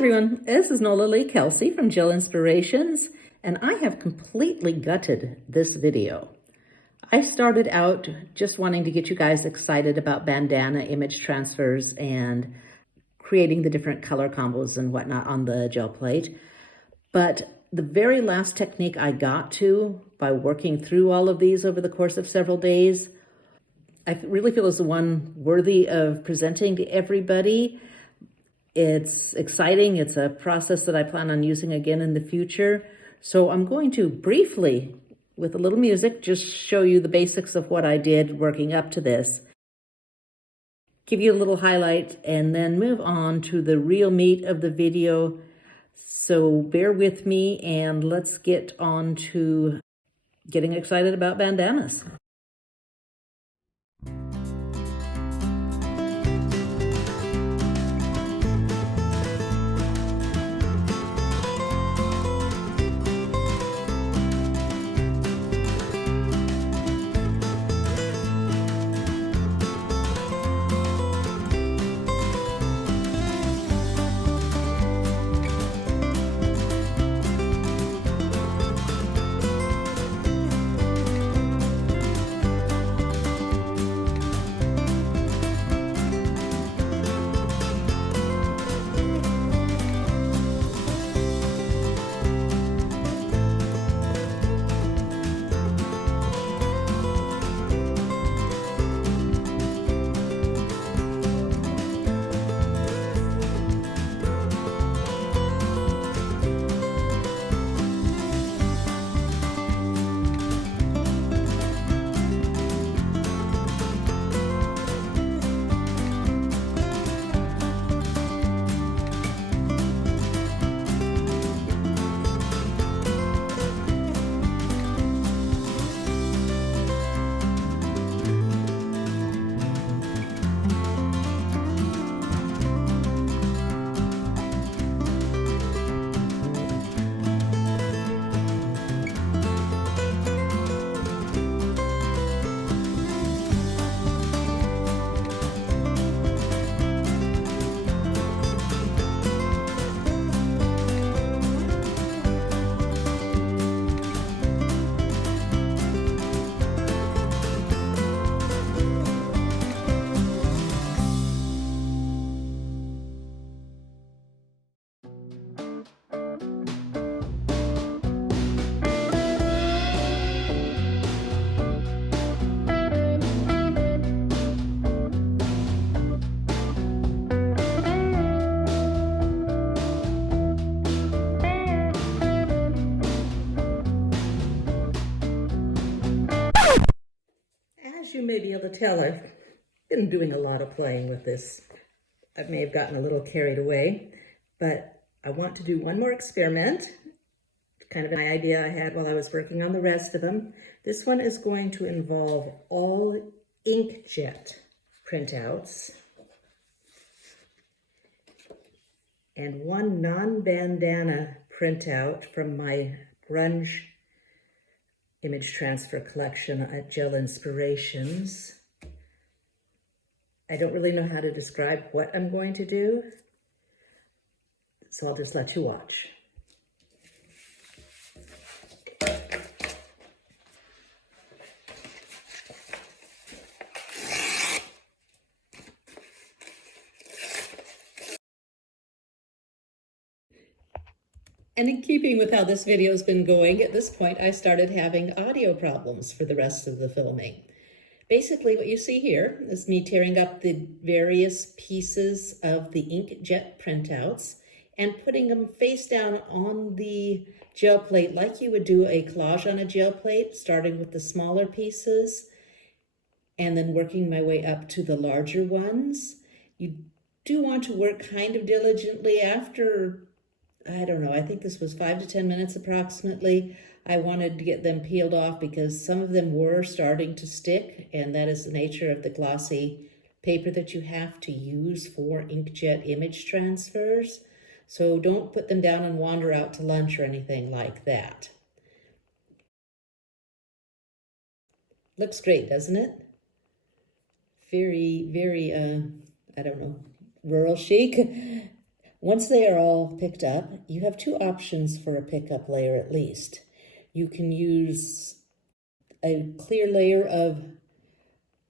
everyone, this is Nola Lee Kelsey from Gel Inspirations, and I have completely gutted this video. I started out just wanting to get you guys excited about bandana image transfers and creating the different color combos and whatnot on the gel plate. But the very last technique I got to by working through all of these over the course of several days, I really feel is the one worthy of presenting to everybody. It's exciting. It's a process that I plan on using again in the future. So I'm going to briefly, with a little music, just show you the basics of what I did working up to this. Give you a little highlight and then move on to the real meat of the video. So bear with me and let's get on to getting excited about bandanas. As you may be able to tell, I've been doing a lot of playing with this. I may have gotten a little carried away, but I want to do one more experiment. Kind of an idea I had while I was working on the rest of them. This one is going to involve all inkjet printouts and one non-bandana printout from my grunge image transfer collection at Gel Inspirations. I don't really know how to describe what I'm going to do, so I'll just let you watch. And in keeping with how this video has been going, at this point I started having audio problems for the rest of the filming. Basically what you see here is me tearing up the various pieces of the inkjet printouts and putting them face down on the gel plate like you would do a collage on a gel plate, starting with the smaller pieces and then working my way up to the larger ones. You do want to work kind of diligently after, I don't know, I think this was 5 to 10 minutes approximately. I wanted to get them peeled off because some of them were starting to stick, and that is the nature of the glossy paper that you have to use for inkjet image transfers. So don't put them down and wander out to lunch or anything like that. Looks great, doesn't it? Very, very, I don't know, rural chic. Once they are all picked up, you have two options for a pickup layer at least. You can use a clear layer of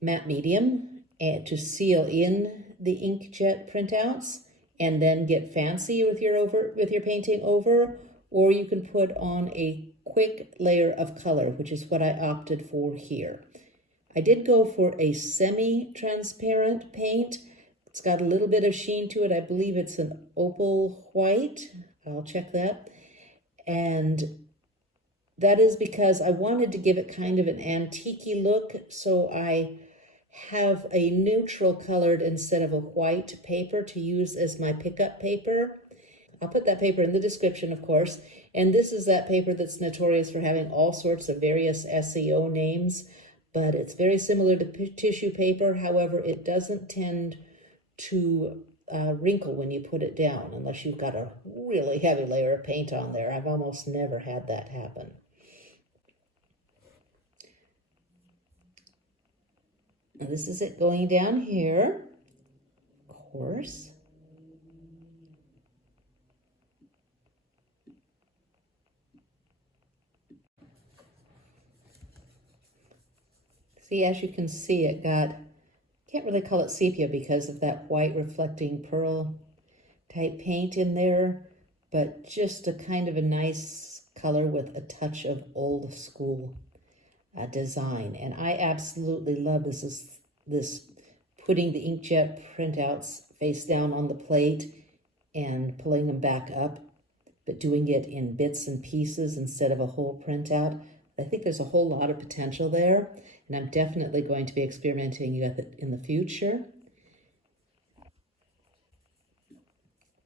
matte medium to seal in the inkjet printouts and then get fancy with your painting over, or you can put on a quick layer of color, which is what I opted for here. I did go for a semi-transparent paint. It's got a little bit of sheen to it. I believe it's an opal white. I'll check that. And that is because I wanted to give it kind of an antique-y look, so I have a neutral colored instead of a white paper to use as my pickup paper. I'll put that paper in the description, of course. And this is that paper that's notorious for having all sorts of various SEO names, but it's very similar to tissue paper. However, it doesn't tend to wrinkle when you put it down unless you've got a really heavy layer of paint on there. I've almost never had that happen. Now this is it going down here, of course. See, as you can see, it got, can't really call it sepia because of that white reflecting pearl type paint in there, but just a kind of a nice color with a touch of old school design. And I absolutely love this putting the inkjet printouts face down on the plate and pulling them back up, but doing it in bits and pieces instead of a whole printout. I think there's a whole lot of potential there, and I'm definitely going to be experimenting with it in the future.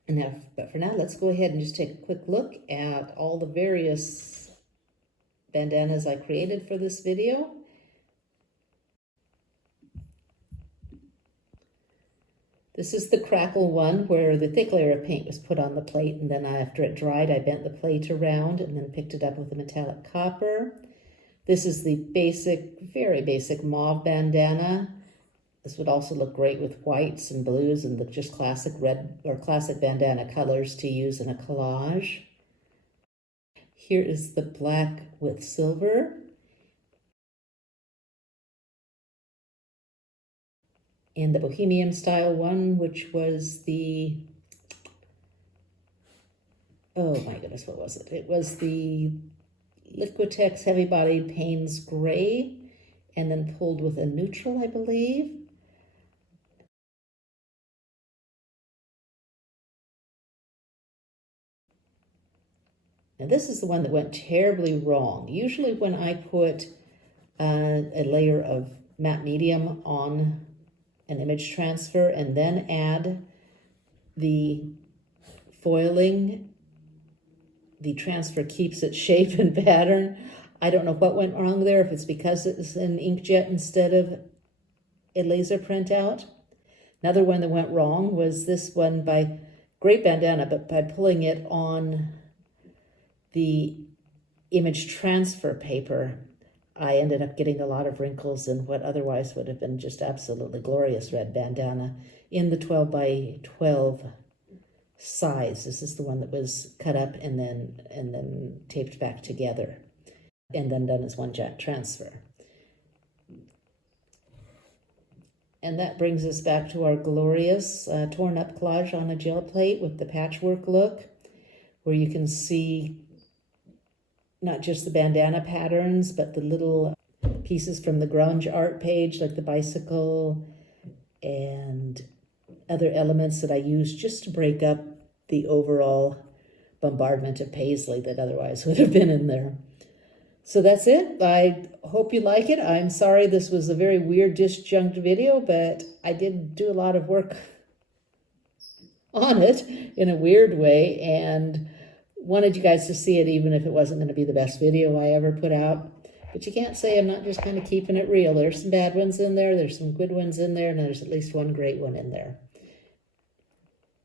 And now, but for now, let's go ahead and just take a quick look at all the various bandanas I created for this video. This is the crackle one where the thick layer of paint was put on the plate, and then after it dried, I bent the plate around and then picked it up with a metallic copper. This is the basic, very basic mauve bandana. This would also look great with whites and blues and the just classic red or classic bandana colors to use in a collage. Here is the black with silver. And the bohemian style one, which was the, oh my goodness, what was it? It was the Liquitex Heavy Bodied Paynes Gray, and then pulled with a neutral, I believe. And this is the one that went terribly wrong. Usually when I put a layer of matte medium on an image transfer and then add the foiling, the transfer keeps its shape and pattern. I don't know what went wrong there, if it's because it's an inkjet instead of a laser printout. Another one that went wrong was this one by great bandana, but by pulling it on the image transfer paper, I ended up getting a lot of wrinkles in what otherwise would have been just absolutely glorious red bandana in the 12 by 12 size. This is the one that was cut up and then taped back together and then done as one jet transfer. And that brings us back to our glorious torn up collage on a gel plate with the patchwork look, where you can see not just the bandana patterns, but the little pieces from the grunge art page, like the bicycle and other elements that I used just to break up the overall bombardment of paisley that otherwise would have been in there. So that's it. I hope you like it. I'm sorry this was a very weird, disjunct video, but I did do a lot of work on it in a weird way and wanted you guys to see it even if it wasn't going to be the best video I ever put out. But you can't say I'm not just kind of keeping it real. There's some bad ones in there, there's some good ones in there, and there's at least one great one in there.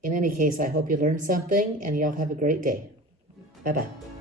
In any case, I hope you learned something, and y'all have a great day. Bye-bye.